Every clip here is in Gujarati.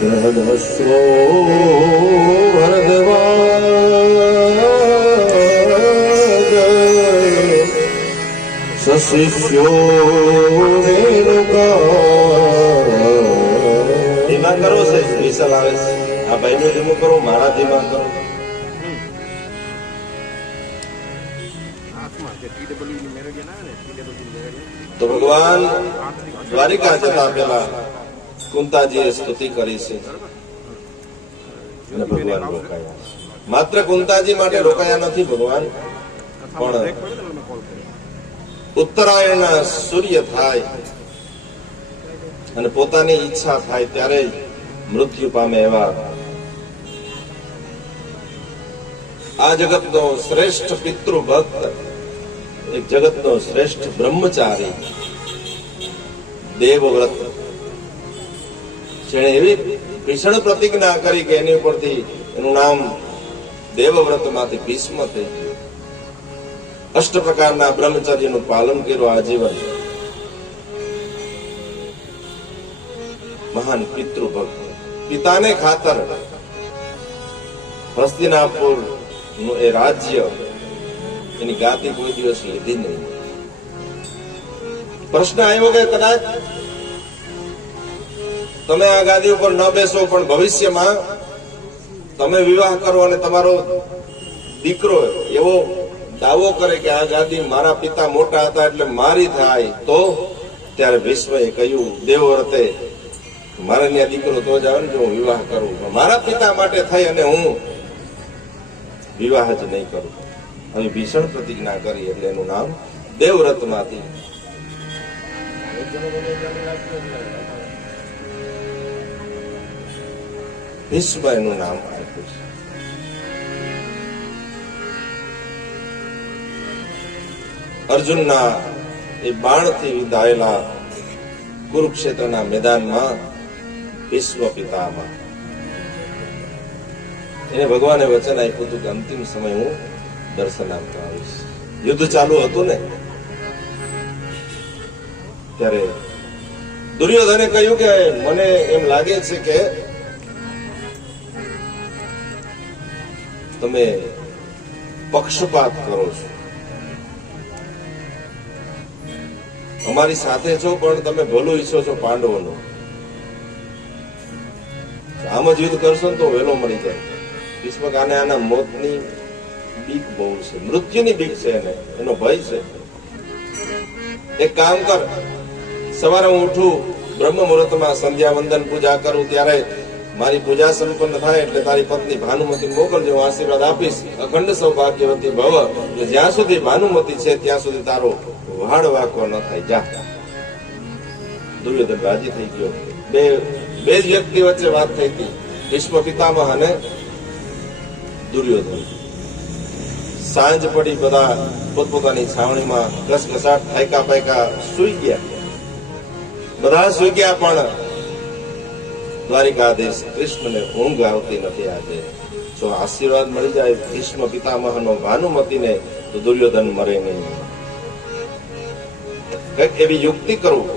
બૃહદહસ્વો ભરદ્વાજ સશિષ્યો ધીમા કરો છે, વિશાલ આવે છે. આ ભાઈ નું ધીમું કરો, મારા ધીમા કરો. તો ભગવાન દ્વારિકા જતા પેલા કુંતાજીએ સ્તુતિ કરી છે અને ભગવાન રોકાયા. માત્ર કુંતાજી માટે રોકાયા નથી ભગવાન, પણ ઉત્તરાયણના સૂર્ય થાય અને પોતાની ઈચ્છા થાય ત્યારે મૃત્યુ પામે એવા આ જગતનો શ્રેષ્ઠ પિતૃ ભક્ત, એક જગતનો શ્રેષ્ઠ બ્રહ્મચારી દેવવ્રત, જેણે એવી ભીષણ પ્રતિજ્ઞા કરી કે એની ઉપરથી એનું નામ દેવવ્રત માંથી ભીષ્મ થઈ ગયું. અષ્ટ પ્રકારના બ્રહ્મચર્યનું પાલન કર્યું આજીવન. મહાન પિતૃ ભક્ત, પિતાને ખાતર હસ્તિનાપુર નું એ રાજ્ય, એની ગાદી કોઈ દિવસ લીધી નહીં. પ્રશ્ન આવ્યો કે કદાચ તમે આ ગાદી ઉપર ન બેસો, પણ ભવિષ્યમાં તમે વિવાહ કરો અને તમારો દીકરો એવો દાવો કરે કે આ ગાદી મારા પિતા મોટા હતા એટલે મારી થાય, તો ત્યારે ભીષ્મએ કહ્યું દેવવ્રતે મારે ત્યાં દીકરો તો જ આવે ને જો હું વિવાહ કરું. મારા પિતા માટે થઈ અને હું વિવાહ જ નહીં કરું. હવે ભીષણ પ્રતિજ્ઞા કરી એટલે એનું નામ દેવવ્રત માંથી ભીષ્મ એનું નામ આપ્યું છે. અર્જુનના એ બાણથી વિધાયેલા કુરુક્ષેત્રના મેદાનમાં ભીષ્મ પિતામાં એને ભગવાને વચન આપ્યું હતું કે અંતિમ સમય હું દર્શન આપતા આવીશ. યુદ્ધ ચાલુ હતું ને ત્યારે દુર્યોધને કહ્યું કે મને એમ લાગે છે કે તમે પક્ષપાત કરો છો. અમારી સાથે છો પણ તમે ભલું ઈચ્છો છો પાંડવોનું. આમ જ યુદ્ધ કરશો ને તો વહેલો મળી જાય. ભીષ્મ કાને આના મોતની બીક બહુ છે, મૃત્યુની બીક છે, એનો ભય છે. એક કામ કર, સવારે હું ઉઠું બ્રહ્મ મુહૂર્તમાં સંધ્યા વંદન પૂજા કરું ત્યારે મારી પૂજા સંપન્ન થાય એટલે તારી પત્ની ભાનુમતી મોકલજો, હું આશીર્વાદ આપીશ. અખંડ સૌભાગ્યવતી ભવ. જ્યાં સુધી ભાનુમતી છે ત્યાં સુધી તારો વાડ વાંકો ન થાય, જા. દુર્યોધન રાજી થઈ ગયો. બે જ વ્યક્તિ વચ્ચે વાત થઈ હતી, ભીષ્મ પિતામહ અને દુર્યોધન. સાંજ પડી, બધા પોતપોતાની છાવણીમાં ઘસઘસાટ થાયકા પાયકા સુઈ ગયા. બધા સુઈ ગયા પણ દ્વારિકાધીશ કૃષ્ણને ઊંઘ આવતી નથી. આજે જો આશીર્વાદ મળી જાય ભીષ્મ પિતામહનો ભાનુમતીને તો દુર્યોધન મરે નહીં. કઈક એવી યુક્તિ કરવું.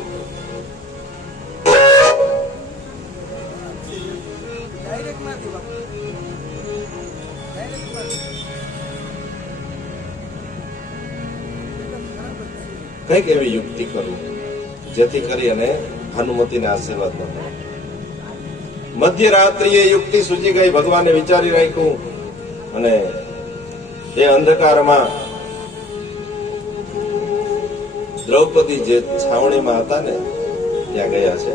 કઈક એવી યુક્તિ કરવું જેથી કરી અને ભાનુમતીને આશીર્વાદ ન મળે. મધ્યરાત્રિએ યુક્તિ સૂચી ગઈ. ભગવાને વિચારી રાખ્યું અને એ અંધકારમાં દ્રૌપદી જે છાવણીમાં હતા ને ત્યાં ગયા છે.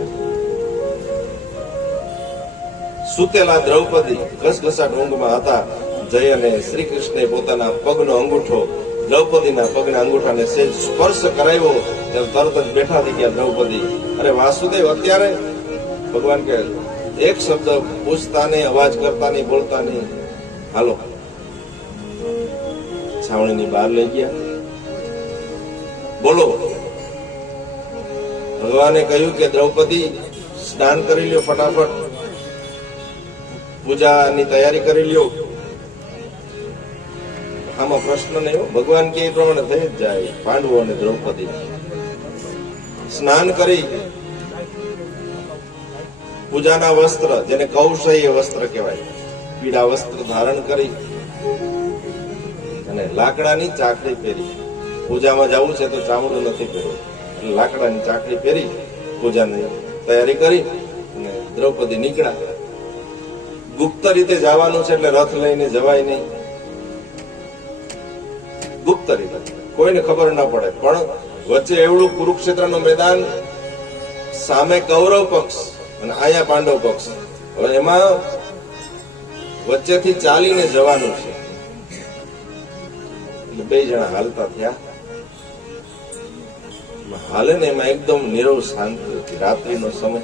સુતેલા દ્રૌપદી ઘસઘસાટ ઊંઘમાં હતા. જઈ અને શ્રી કૃષ્ણે પોતાના પગનો અંગૂઠો દ્રૌપદીના પગના અંગૂઠાને સેજ સ્પર્શ કરાવ્યો ત્યારે તરત જ બેઠા થઈ ગયા દ્રૌપદી. અરે વાસુદેવ, અત્યારે ભગવાન કે એક શબ્દ પૂછતા નહીં, અવાજ કરતા નહીં, બોલતા નહીં, હાલો. છાવણીની બહાર લઈ ગયા. બોલો. ભગવાને કહ્યું કે દ્રૌપદી સ્નાન કરી લ્યો, ફટાફટ પૂજાની તૈયારી કરી લ્યો. આમાં પ્રશ્ન નહીં. ભગવાન કે પ્રમાણે થઈ જ જાય. પાંડવો અને દ્રૌપદી સ્નાન કરી પૂજાના વસ્ત્ર, જેને કૌશય વસ્ત્ર કહેવાય, પીળા વસ્ત્ર ધારણ કરી અને લાકડાની ચાકડી પહેરી. પૂજામાં જવું છે તો ચામડું નથી પહેરવું, એટલે લાકડાની ચાકડી પહેરી પૂજાની તૈયારી કરી અને દ્રૌપદી નીકળ્યા. ગુપ્ત રીતે જવાનું છે એટલે રથ લઈને જવાય નહીં, ગુપ્ત રીતે, કોઈને ખબર ન પડે. પણ વચ્ચે એવડું કુરુક્ષેત્રનું મેદાન, સામે કૌરવ પક્ષ અને અહીંયા પાંડવ પક્ષ. હવે એમાં વચ્ચેથી ચાલીને જવાનું છે એટલે બે જણા હાલતા થયા. હાલે ને એમાં એકદમ નીરવ શાંતિ હતી, રાત્રિનો સમય.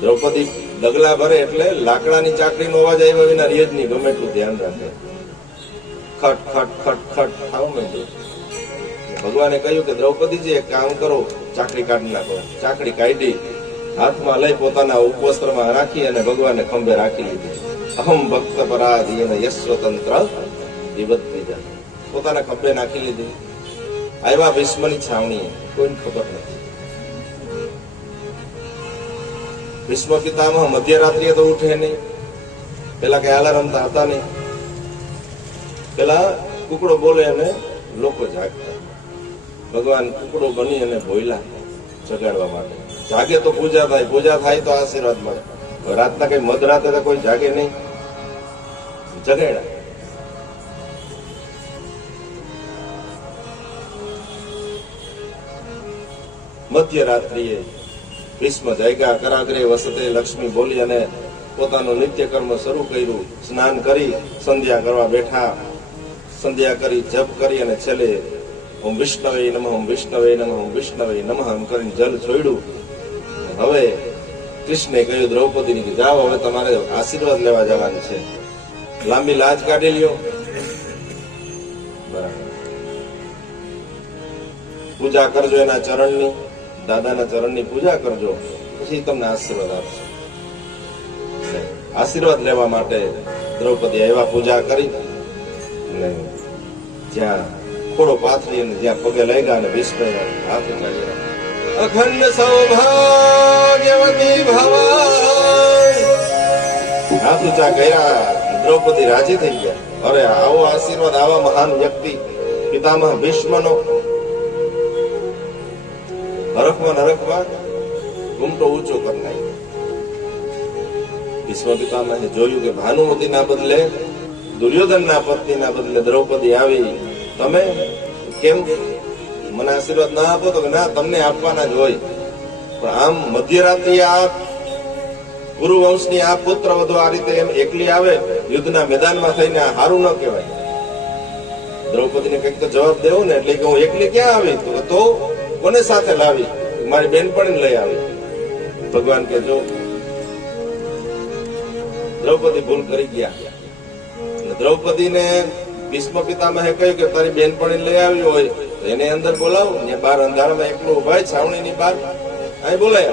દ્રૌપદી ડગલા ભરે એટલે લાકડાની ચાકડીનો અવાજ આવ્યા વિના રેજ ની ગમે એટલું ધ્યાન રાખે. ખટ ખટ ખટ ખટ થવા માંડ્યું. ભગવાને કહ્યું કે દ્રૌપદીજી એક કામ કરો, ચાકડી કાઢી નાખો. ચાકડી કાઢી હાથમાં લઈ પોતાના ઉપવસ્ત્રમાં રાખી અને ભગવાને ખંભે રાખી લીધી. અહમ ભક્ત પરાધીન યસ્વતંત્ર વિવત્તિ જાય, પોતાના ખંભે નાખી લીધી. આવ્યા ભીષ્મની છાવણીએ, કોઈને ખબર નથી. ભીષ્મ પિતામહ મધ્યરાત્રિએ તો ઉઠે નહીં, પેલા કઈ આલારમતા હતા નહીં. પેલા કુકડો બોલે અને લોકો જાગતા. ભગવાન કુકડો બની અને બોલ્યા જગાડવા માટે. જાગે તો પૂજા થાય, પૂજા થાય તો આશીર્વાદ મળે. રાતના કઈ મધરાતે તો કોઈ જાગે નહીં, જગાડ્યા. મધ્યરાત્રિએ ભીષ્મ જાગ્યા. કરાગ્રે વસતે લક્ષ્મી બોલી અને પોતાનું નિત્ય કર્મ શરૂ કર્યું. સ્નાન કરી સંધ્યા કરવા બેઠા. સંધ્યા કરી, જપ કરી અને છેલ્લે ઓમ વિષ્ણવે નમઃ, ઓમ વિષ્ણવે નમઃ, ઓમ વિષ્ણવે નમઃ એમ કરીને જલ છોડ્યું. હવે કૃષ્ણે કહ્યું દ્રૌપદીને કે જાઓ, હવે તમારે આશીર્વાદ લેવા જવાનું છે. લાંબી લાજ કાઢી લ્યો. બરાબર, પૂજા કરજો એના ચરણની, દાદાના ચરણની પૂજા કરજો, પછી તમને આશીર્વાદ આપશે. આશીર્વાદ લેવા માટે દ્રૌપદી આવ્યા. પૂજા કરી જ્યાં થોડો પાથરી અને જ્યાં પગે લાગ્યા અને ભીષ્મ હાથ ઉઠાવ્યા. અખંડ સૌભાગ્યવતી ભવાય, હાથ ઊંચા કર્યા. દ્રૌપદી રાજી થઈ ગયા. અરે આવો આશીર્વાદ, આવા મહાન વ્યક્તિ પિતામહ ભીષ્મનો. હરખમાં નરખમાં ઘૂમટો ઊંચો કરી નાખ્યો. ભીષ્મ પિતામહે જોયું કે ભાનુમતીના બદલે, દુર્યોધનના પત્નીના બદલે દ્રૌપદી આવી. તમે કેમ મને આશીર્વાદ ના આપો? તો ના, તમને આપવાના જ હોય. પણ આમ મધ્યરાત્રિએ આ કુરુવંશની આ પુત્ર વધુ આ રીતે એમ એકલી આવે યુદ્ધના મેદાનમાં થઈને, આ હારું ન કહેવાય. દ્રૌપદીને કંઈક તો જવાબ દેવો ને. એટલે કે હું એકલી ક્યાં આવી? તો કોને સાથે લાવી? મારી બેનપણીને લઈ આવી. ભગવાન કે જો દ્રૌપદી ભૂલ કરી ગયા. દ્રૌપદીને ભીષ્મ પિતામહે કહ્યું કે તારી બેનપણીને લઈ આવી હોય તો એને અંદર બોલાવો. બહાર અંધારામાં એકલું ઉભા છાવણીની બહાર, અહીં બોલાય.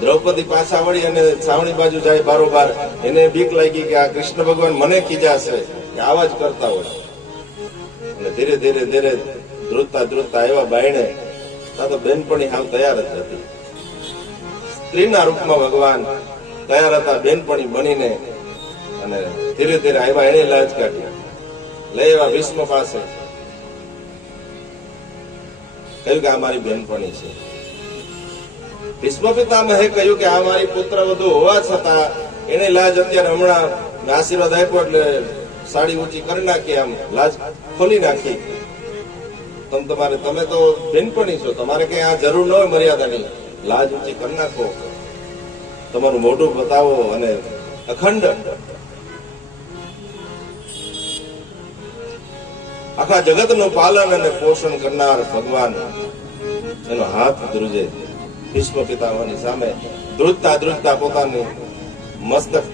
દ્રૌપદી પાછા વળી અને છાવણી બાજુ જાય બારોબાર. એને બીક લાગી કે આ કૃષ્ણ ભગવાન મને ખીજાશે કે આવા જ કરતા હોય. અને ધીરે ધીરે ધીરે ધ્રુજતા ધ્રુજતા આવ્યા બાયણે. તા તો બેનપણી હાવ તૈયાર જ હતી. સ્ત્રીના રૂપમાં ભગવાન તૈયાર હતા બેનપણી બનીને. અને ધીરે ધીરે આવ્યા, એને લાજ કાઢ્યા. લઈ આવ્યા ભીષ્મ પાસે. કહ્યું કે આ મારી બેનપણી છે. ભીષ્મ પિતામહે કહ્યું કે આ મારી પુત્ર વધુ હોવા છતાં એને લાજ અત્યારે હમણાં આશીર્વાદ આપ્યો એટલે સાડી ઊંચી કરી નાખી, આમ લાજ ખોલી નાખી. તમે તો બેનપણી છો, તમારે કઈ આ જરૂર ન હોય મર્યાદાની. લાજ ઊંચી કરી નાખો, તમારું મોઢું બતાવો. અને અખંડ આખા જગતનું પાલન અને પોષણ કરનાર ભગવાન એનો હાથ ધ્રુજે. ભીષ્મ પિતામહની સામે ધ્રુજતા ધ્રુજતા પોતાની મસ્તક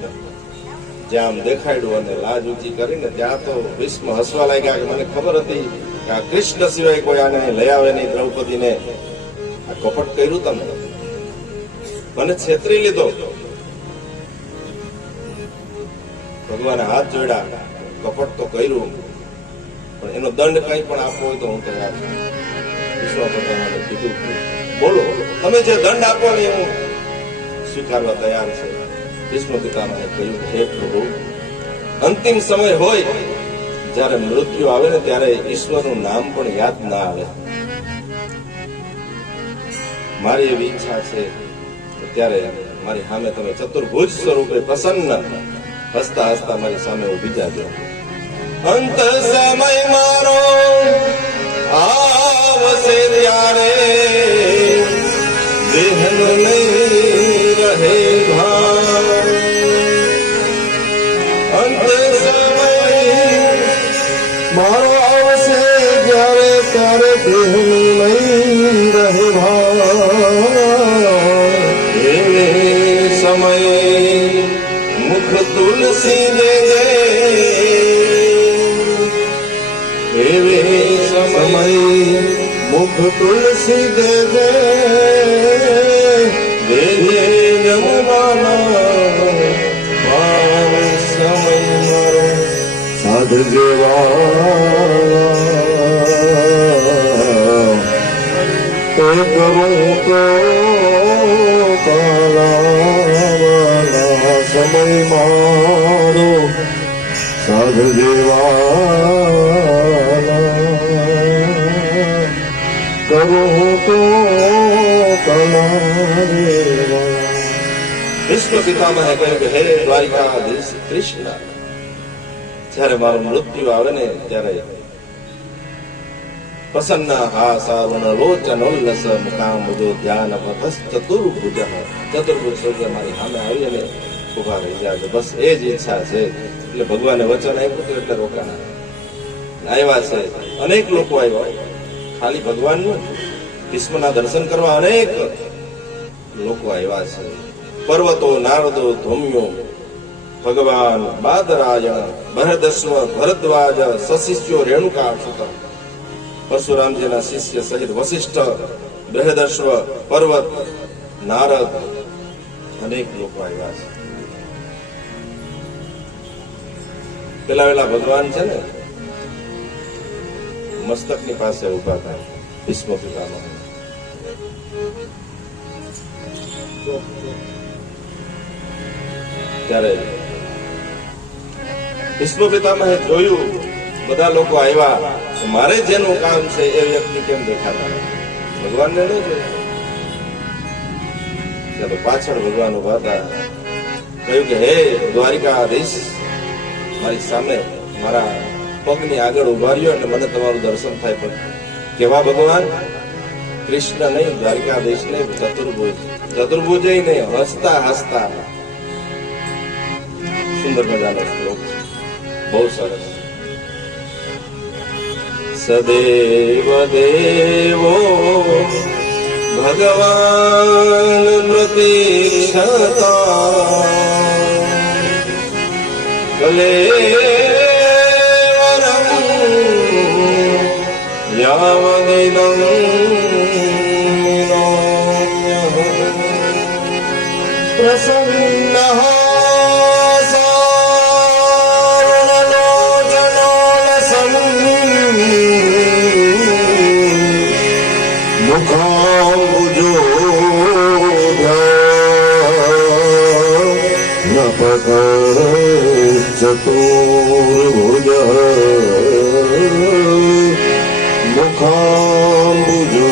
જ્યાં દેખાડ્યું અને લાજ ઊંચી કરીને ત્યાં તો ભીષ્મ હસવા લાગ્યા કે મને ખબર હતી કે આ કૃષ્ણ સિવાય કોઈ આને લઈ આવે નહીં. દ્રૌપદીને આ કપટ કર્યું, તમે મને છેતરી લીધો. ભગવાને હાથ જોડ્યા. કપટ તો કર્યું, પણ એનો દંડ કઈ પણ આપવો હોય તો હું તૈયાર છું. ભીષ્મ પિતામહે કીધું બોલો, તમે જે દંડ આપો ને હું સ્વીકારવા તૈયાર છે. ભીષ્મ પિતામહે કહ્યું, હે પ્રભુ, અંતિમ સમય હોય જ્યારે મૃત્યુ આવે ને ત્યારે ઈશ્વરનું નામ પણ યાદ ના આવે. મારી એવી ઈચ્છા છે ત્યારે મારી સામે તમે ચતુર્ભુજ સ્વરૂપે પ્રસન્ન હસતા હસતા મારી સામે ઉભી જાજો. અંત સમય મારો આવશે ત્યારે દેહનું નહીં રહે ભાન. અંત સમય મારો આવશે જ્યારે ત્યારે દેહનું નહીં રહે ભાન. એ સમય મુખ તુલસી દેજે, એવે સમય મુખ તુલસી દેજે, દેજે જમવાના પાર સમય મારો સાધજે વાલા એ કરું તો કાલા સમય મારો સાધજે વાલા કરું તો કલા. ભીષ્મ પિતામહે કહ્યું કે હે દ્વારિકાધીશ કૃષ્ણ, જ્યારે મારું મૃત્યુ આવે ને ત્યારે પ્રસન્ન હાસારુણ લોચનોલ્લસ મુખાંબુજો ધ્યાન પથસ ચતુર્ભુજ સ્વર્ગ મારી સામે આવી અને ઉભા રહી જાય. બસ એ જ ઈચ્છા છે. એટલે ભગવાને વચન આપ્યું હતું એટલે રોકાણા આવ્યા છે. અનેક લોકો આવ્યા, ખાલી ભગવાનનું ભીષ્મના દર્શન કરવા અનેક લોકો આવ્યા છે. પર્વતો નારદો ધૌમ્યો ભગવાન બાદરાયણ બૃહદસ્વ ભરદ્વાજ સશિષ્યો રેણુકા સુત પરશુરામજીના શિષ્ય સહિત વશિષ્ઠ બૃહદસ્વ પર્વત નારદ અનેક લોકો આવ્યા છે. પેલા ભગવાન છે ને મસ્તકની પાસે ઉભા હતા ભીષ્મ પિતામહ. ત્યારે ભીષ્મ પિતામહે જોયું બધા લોકો આવ્યા, મારે જેનું કામ છે એ વ્યક્તિ કેમ દેખાતા ભગવાનને નહીં જોયું. ત્યારે પાછળ ભગવાન ઉભા હતા. કહ્યું કે હે દ્વારિકાધીશ, મારી સામે મારા પગની આગળ ઉભા રહ્યો એટલે મને તમારું દર્શન થાય. પણ કેવા ભગવાન? કૃષ્ણ નહીં, દ્વારિકાધીશ નહીં, ચતુર્ભુજ નહીં, હસતા હસતા. સુંદર મજાનો શ્લોક છે, બહુ સરસ. સદેવ દેવો ભગવાન પ્રતીક્ષતા કલેવરમ યાવદિદં પ્રસન્નઃ મુખાંબુજો ચતુર્ભુજ મુખાંબુજો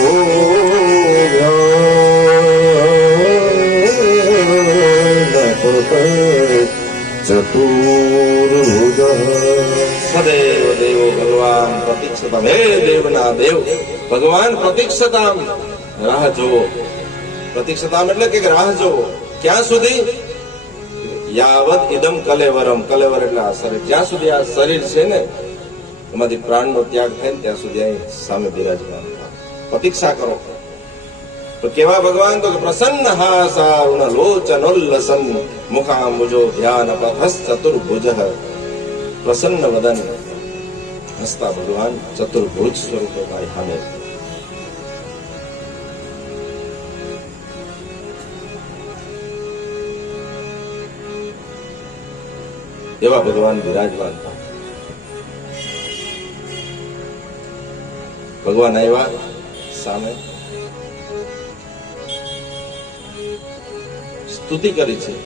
ચતુર્ભુજ. સદેવ દેવો ભગવાન પ્રતીક્ષતા, હે દેવના દેવ ભગવાન પ્રતીક્ષતામ, રાહ જોવો. પ્રતીક્ષતામ એટલે કે રાહ જોવો. ક્યાં સુધી? યાવદ ઇદમ કલેવરમ, કલેવર એટલે આ શરીર, જ્યાં સુધી આ શરીર છે ને એમાંથી પ્રાણનો ત્યાગ થાય ને ત્યાં સુધી અહીં સામે બિરાજમાન પ્રતીક્ષા કરો. તો કેવા ભગવાન? તો પ્રસન્ન હાસારુણ લોચનોલ્લસન મુખાંબુજો ધ્યાન પથસ ચતુર્ભુજ. પ્રસન્ન વદન હસતા ભગવાન ચતુર્ભુજ સ્વરૂપે મારી સામે. એવા ભગવાન બિરાજમાન હતા. ભગવાન આવ્યા સામે, સ્તુતિ કરી છે.